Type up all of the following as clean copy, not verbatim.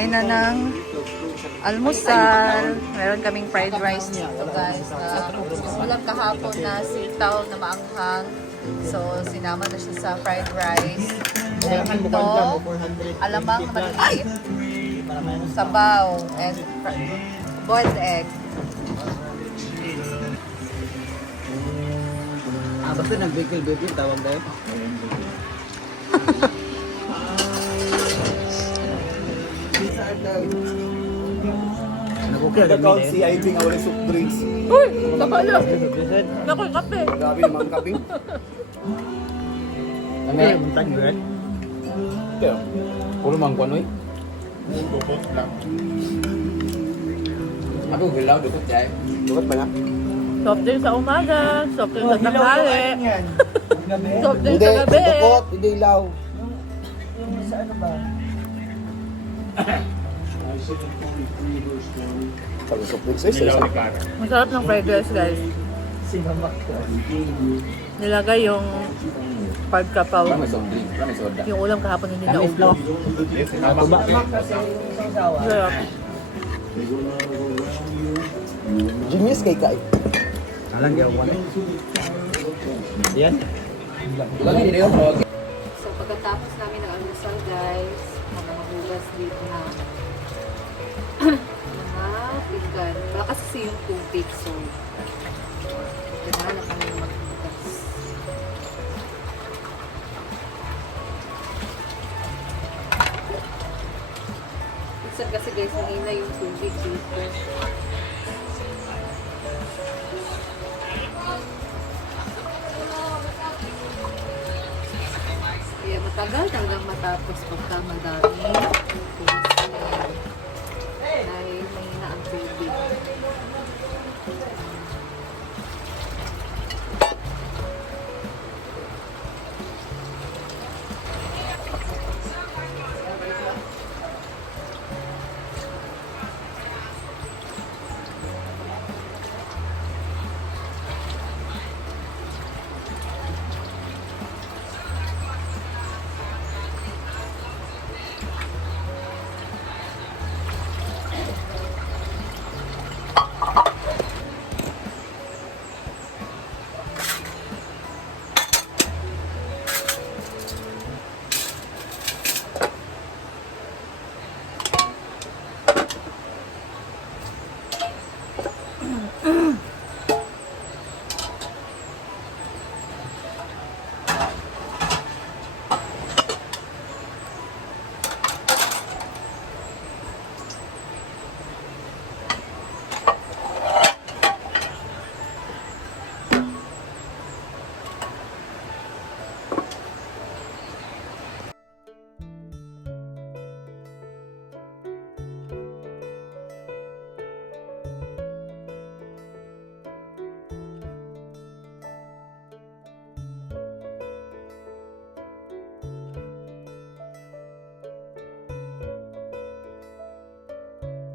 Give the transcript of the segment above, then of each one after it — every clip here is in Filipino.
Kain na ng almusal. Meron kaming fried rice dito guys. Ulam kahapon na sitaw na maanghang. So, sinama na siya sa fried rice. And ito, alamang maliit, sabaw, and boiled egg. Basta nag-bikil-bikil tawag tayo. Nag-account si IB nga wala soft drinks. Uy! Nakala! Nakoy kape! Grabe naman kaping. Kami, muntag bread. Kaya, puro mang kwanoy. Ako gilaw, dukot dyan. Dukot ba nga? Soft drink sa umaga, soft drink sa tanghali, soft drink sa gabi. Dukot, hindi ilaw. Sa ano ba? Sabi soft drinks eh, sa Masarap ng fried rice guys. Sinamak ko. Nilagay yung pagkapaw. May soft drink, may soda. Yung ulam kahapon hindi Kami naubos. flow. Ako ba? Kasi yung sasawa. Sarap. Genius kay Kai. Alang gawa ko. Yan. Lagi din yun. So pagkatapos namin ng almusal guys, maghugas dito na mga pinggan. Baka kasi yung tubig so kailangan na kami maghugas. Minsan kasi guys, nahina yung tubig dito. Kaya matagal talagang matapos pagka madami. Dahil mahina ang tubig.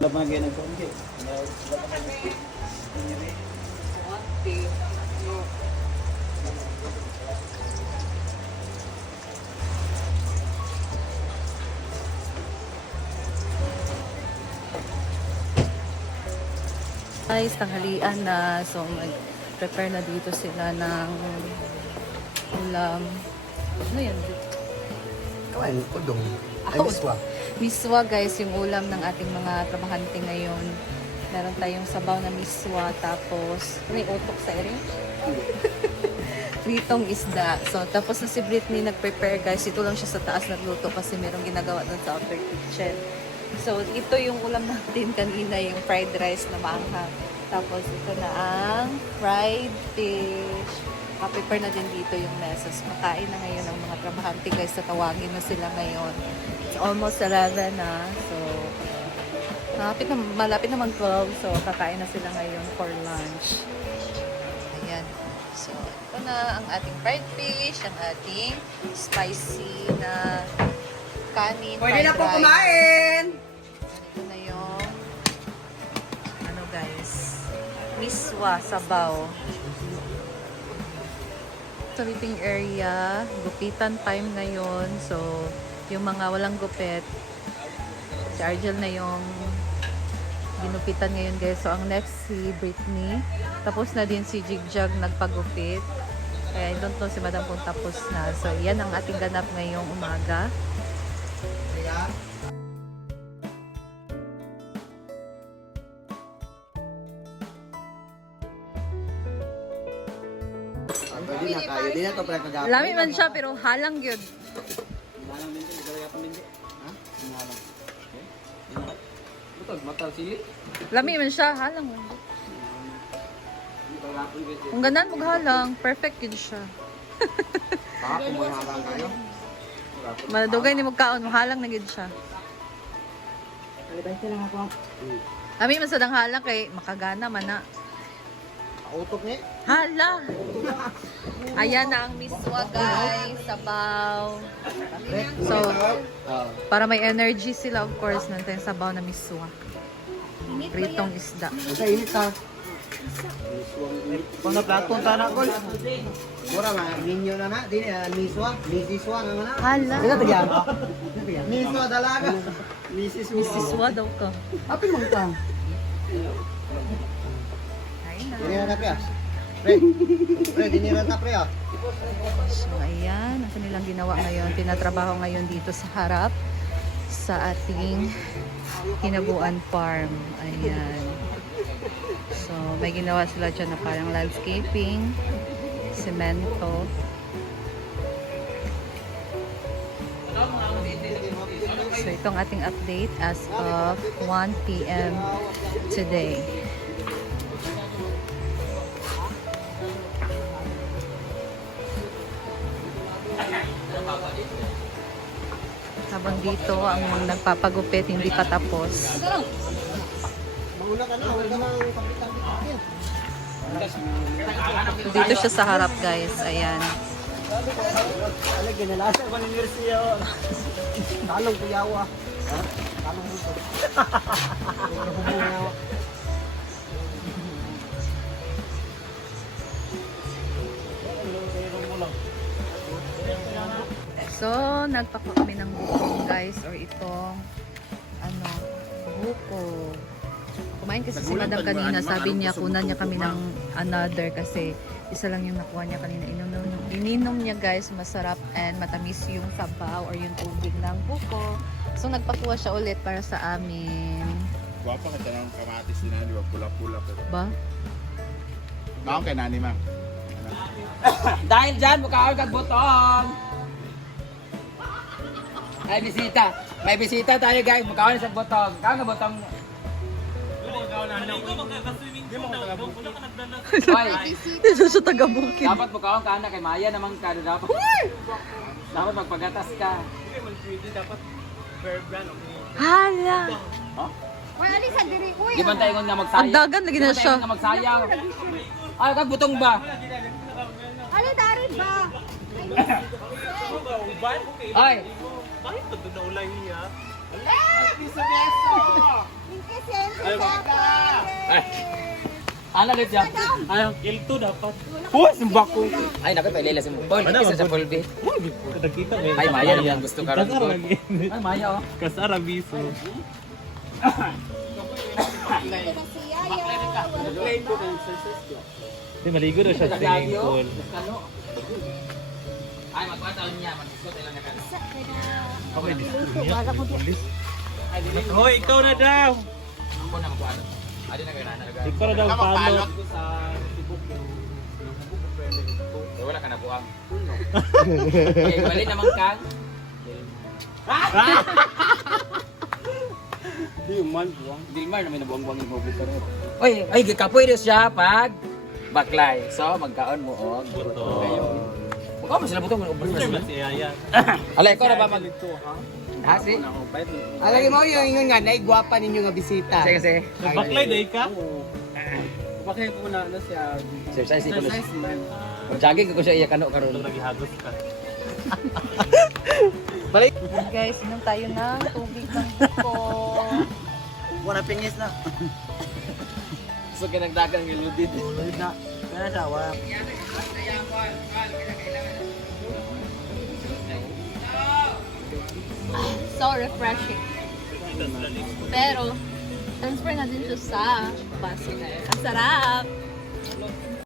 Lamagyan ng konti. Guys, tanghalian na. So, mag-prepare na dito sila ng ulam. Ano yan? Kawain, udong. Ay, Ako. miswa. Miswa guys, yung ulam ng ating mga trabahante ngayon. Meron tayong sabaw na miswa, tapos may utok sa ere. Pritong isda. So, tapos na si Britney nag-prepare guys. Ito lang siya sa taas nagluto kasi merong ginagawa doon sa outer kitchen. So, ito yung ulam natin kanina, yung fried rice na maanghang. Tapos, ito na ang fried fish. Prepare na din dito yung mesas. Makain na ngayon ang mga trabahante guys. Tatawagin na sila ngayon. It's almost 11 na. So, malapit na mag-12. So, kakain na sila ngayon for lunch. Ayan. So, ito na ang ating fried fish, ang ating spicy na kanin, Pwede na fried po rice. kumain! Ito na yung ano guys, miswa, sabaw. Sariting area, gupitan time ngayon. So, yung mga walang gupit, Si Argel na yung ginupitan ngayon guys. So ang next si Britney. Tapos na din si Jigjag nagpagupit. Kaya I don't know si Madam kung tapos na. So yan ang ating ganap ngayong umaga. Hindi na kayo. Hindi na to pala kagapon. Lami man siya pero halang yun. Malang din siya, gawin akong hindi. Ha? Malang. Ito, matang sili. Lami man siya, halang man. Kung ganan mo halang, perfect yun siya. Ako mo halang kayo. Madugay ni magkaon, halang na yun siya. Kalitan lang ako. Lami man sa dang halang kay makagana man na. Utok ni. Hala! Ayan na ang miswa guys, sabaw. So, para may energy sila of course, nandiyan sabaw na miswa. Pritong isda. Sa init ha. Kung na plato, sana ko. Mura mga ninyo na na. Dili na miswa. Misiswa nga na. Hala! Ito tagyan mo. Miswa dalaga. Misiswa daw ka. Apil mong tang. Ayun na. Diniran na pre ah. Pre, diniran na pre ah. So, ayan. Ang kanilang ginawa ngayon. Tinatrabaho ngayon dito sa harap sa ating Kinabuan Farm. Ayan. So, may ginawa sila dyan na parang landscaping, semento. So, itong ating update as of 1 p.m. today. Habang dito, ang nagpapagupit hindi pa tapos. Mauna ka na. Huwag ka nang kapitan-kapitan. So, dito siya sa harap, guys. Ayan. Alag, ginalasa ko ng Universiyo. Talong kuyawa. Ha? Talong buso. Hubungawa. So, nagpako kami ng buko, guys. Or itong, buko. Kumain kasi si Madam kanina. Sabi niya, kunan niya kami ng another kasi isa lang yung nakuha niya kanina. Ininom niya, guys. Masarap and matamis yung sabaw or yung tubig ng buko. So, nagpakuha siya ulit para sa amin. Guwapa ka tanong kamatis din di ba? Pula-pula pa. Ba? Kaon kay nani mang. Dahil dyan, mukha kag butong. Ay, bisita. May bisita tayo, guys. Mukha sa butong. Kaya nga butong. Hoy, Dito sa taga-bukid. dapat mukha ka na kay Maya naman ka. Dapat, dapat magpagatas ka. Hala! Di ba tayo nga Ang magsayang? dagan lagi na siya. Di ba tayo nga magsayang? Ay, kag butong ba? Ay! Ano ulit yan? Ayaw, kilto dapat. Ay, naku, may lelas mo. Paul, isa sa pulbi. Nakita mo. Ay, Maya naman gusto ka rin. Ay, Maya, oh. Kasarabiso. Di maligo na siya sa swimming pool. Ay, magpataon niya. Mag-disco tayo lang na ka. Okay, this. Hoy, ikaw na daw! Ako na magpataon. Adi na kayo na nalaga. Ikaw na daw palo. So, wala ka na buwang. Okay, bali naman kang. Dilmar na may nabuang-buang yung mobile ka rin. Oy, ay, kapoy rin siya pag baklay. So, magkaon mo og buto. Mukha mo sila buto. Alay, ikaw na ba mag... Ha, si? Alagi mo yung ingon nga, naigwapa ninyo nga bisita. Sige, sige. Baklay na ka? Bakit po na siya? Exercise ito. Mag-jogging ko siya iya kano karon. Naghihagos ka. Guys, inom tayo ng tubig ng buko. Wala pingis na. So, kinagdagan ng iludid. Ulit na. Kaya siya, wala. So refreshing. Pero, transfer natin siya sa baso na yun. Ang sarap!